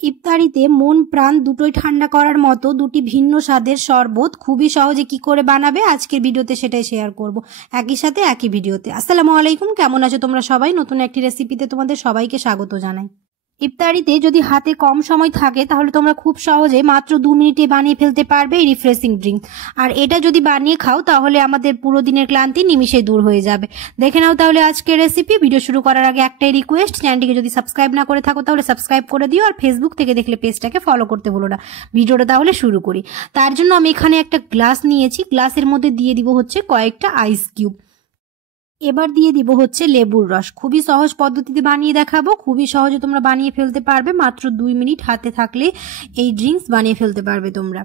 ইফতারিতে মন প্রাণ দুটোই ঠান্ডা করার মতো দুটি ভিন্ন স্বাদের শরবত খুবই সহজে কি করে বানাবে আজকের ভিডিওতে সেটাই শেয়ার করব একই সাথে একই ভিডিওতে। আসসালামু আলাইকুম, কেমন আছো তোমরা সবাই? নতুন একটি রেসিপিতে তোমাদের সবাইকে স্বাগত জানাই। ইফতারিতে যদি হাতে কম সময় থাকে তাহলে তোমরা খুব সহজে মাত্র 2 মিনিটে বানিয়ে ফেলতে পারবে এই রিফ্রেশিং ড্রিঙ্ক। আর এটা যদি বানিয়ে খাও তাহলে আমাদের পুরো দিনের ক্লান্তি নিমিষেই দূর হয়ে যাবে। দেখে নাও তাহলে আজকের রেসিপি। ভিডিও শুরু করার আগে একটাই রিকোয়েস্ট, চ্যানেলটিকে যদি সাবস্ক্রাইব না করে থাকো তাহলে সাবস্ক্রাইব করে দিও, আর ফেসবুক থেকে দেখলে পেজটাকে ফলো করতে ভুলো না। ভিডিওটা তাহলে শুরু করি। তার জন্য আমি এখানে একটা গ্লাস নিয়েছি, গ্লাসের মধ্যে দিয়ে দিব হচ্ছে কয়েকটা আইস কিউব। এবার দিয়ে দিব হচ্ছে লেবুর রস। খুবই সহজ পদ্ধতিতে বানিয়ে দেখাবো, খুবই সহজে তোমরা বানিয়ে ফেলতে পারবে। মাত্র 2 মিনিট হাতে থাকলে এই ড্রিঙ্কস বানিয়ে ফেলতে পারবে তোমরা।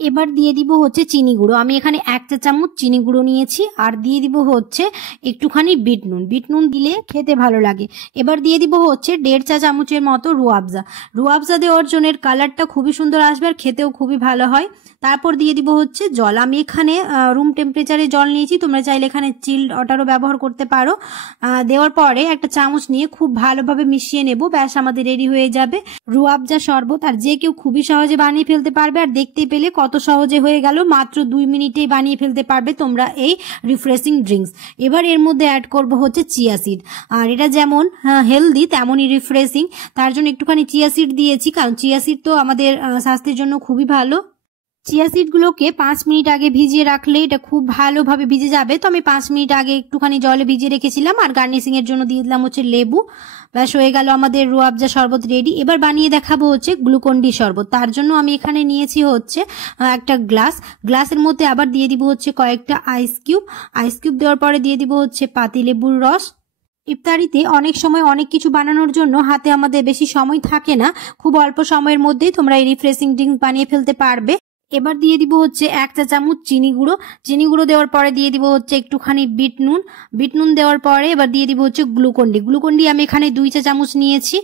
এবার দিয়ে দিব হচ্ছে চিনি গুঁড়ো। আমি এখানে 1 চা চামচ চিনি গুঁড়ো নিয়েছি। আর দিয়ে দিব হচ্ছে একটুখানি বিট নুন। বিট নুন দিলে খেতে ভালো লাগে। এবার দিয়ে দিব হচ্ছে 1.5 চা চামচের মতো রুয়াবজা। রুয়াবজা দেওয়ার জন্য কালারটা খুবই সুন্দর আসবে আর খেতেও খুবই ভালো হয়। তারপর দিয়ে দিব হচ্ছে জল। আমি এখানে রুম টেম্পারেচারে জল নিয়েছি, তোমরা চাইলে এখানে চিল্ড ওয়াটারও ব্যবহার করতে পারো। দেওয়ার পরে একটা চামচ নিয়ে খুব ভালোভাবে মিশিয়ে নেব। ব্যাস আমাদের রেডি হয়ে যাবে রুয়াবজা শরবত। আর যে কেউ খুবই সহজে বানিয়ে ফেলতে পারবে। আর দেখতেই পেলে কত সহজে হয়ে গেল, মাত্র 2 মিনিটেই বানিয়ে ফেলতে পারবে তোমরা এই রিফ্রেশিং ড্রিঙ্কস। এবার এর মধ্যে অ্যাড করব হচ্ছে চিয়া সিড। আর এটা যেমন হেলদি তেমনই রিফ্রেশিং, তার জন্য একটুখানি চিয়া সিড দিয়েছি, কারণ চিয়া সিড তো আমাদের স্বাস্থ্যের জন্য খুবই ভালো। চিয়া সিডগুলোকে 5 মিনিট আগে ভিজিয়ে রাখলে এটা খুব ভালোভাবে ভিজে যাবে। তো আমি 5 মিনিট আগে একটুখানি জলে ভিজিয়ে রেখেছিলাম। আর গার্নিশিং এর জন্য দিয়ে দিলাম হচ্ছে লেবু। ব্যাস হয়ে গেল আমাদের রুয়াবজা শরবত রেডি। এবার বানিয়ে দেখাবো হচ্ছে গ্লুকন ডি শরবত। তার জন্য আমি এখানে নিয়েছি হচ্ছে একটা গ্লাসের মধ্যে আবার দিয়ে দিব হচ্ছে কয়েকটা আইস কিউব। আইস কিউব দেওয়ার পরে দিয়ে দিব হচ্ছে পাতিলেবুর রস। ইফতারিতে অনেক সময় অনেক কিছু বানানোর জন্য হাতে আমাদের বেশি সময় থাকে না, খুব অল্প সময়ের মধ্যেই তোমরা এই রিফ্রেশিং ড্রিঙ্ক বানিয়ে ফেলতে পারবে। এবার দিয়ে দিব হচ্ছে 1 চা চামচ চিনি গুঁড়ো। চিনি গুঁড়ো দেওয়ার পরে দিয়ে দিব হচ্ছে একটুখানি বিট নুন দেওয়ার পরে এবার দিয়ে দিব হচ্ছে গ্লুকন ডি আমি এখানে 2 চা চামচ নিয়েছি।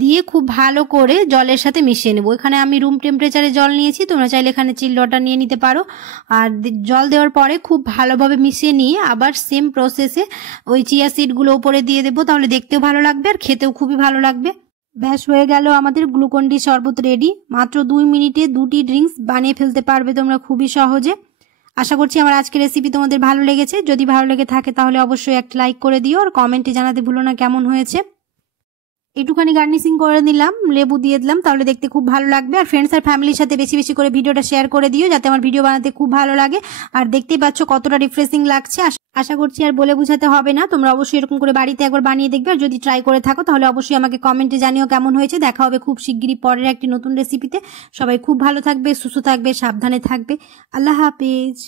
দিয়ে খুব ভালো করে জলের সাথে মিশিয়ে নেব। এখানে আমি রুম টেম্পারেচারে জল নিয়েছি, তোমরা চাইলে এখানে চিল্ড ওয়াটার নিয়ে নিতে পারো। আর জল দেওয়ার পরে খুব ভালোভাবে মিশিয়ে নিয়ে আবার সেম প্রসেসে ওই চিয়া সিডগুলো উপরে দিয়ে দেবো, তাহলে দেখতেও ভালো লাগবে আর খেতেও খুবই ভালো লাগবে। ব্যাস হয়ে গেল আমাদের গ্লুকন ডি শরবত রেডি। মাত্র 2 মিনিটে 2টি ড্রিঙ্কস বানিয়ে ফেলতে পারবে তোমরা খুবই সহজে। আশা করছি আমার আজকের রেসিপি তোমাদের ভালো লেগেছে। যদি ভালো লেগে থাকে তাহলে অবশ্যই একটা লাইক করে দিও, আর কমেন্টে জানাতে ভুলো না কেমন হয়েছে। একটুখানি গার্নিশিং করে নিলাম, লেবু দিয়ে দিলাম, তাহলে দেখতে খুব ভালো লাগবে। আর ফ্রেন্ডস আর ফ্যামিলির সাথে বেশি বেশি করে ভিডিওটা শেয়ার করে দিও, যাতে আমার ভিডিও বানাতে খুব ভালো লাগে। আর দেখতেই পাচ্ছ কতটা রিফ্রেশিং লাগছে। আশা করছি আর বলে বোঝাতে হবে না, তোমরা অবশ্যই এরকম করে বাড়িতে একবার বানিয়ে দেখবে। আর যদি ট্রাই করে থাকো তাহলে অবশ্যই আমাকে কমেন্টে জানিও কেমন হয়েছে। দেখা হবে খুব শিগগিরই পরের একটি নতুন রেসিপিতে। সবাই খুব ভালো থাকবে, সুস্থ থাকবে, সাবধানে থাকবে। আল্লাহ হাফেজ।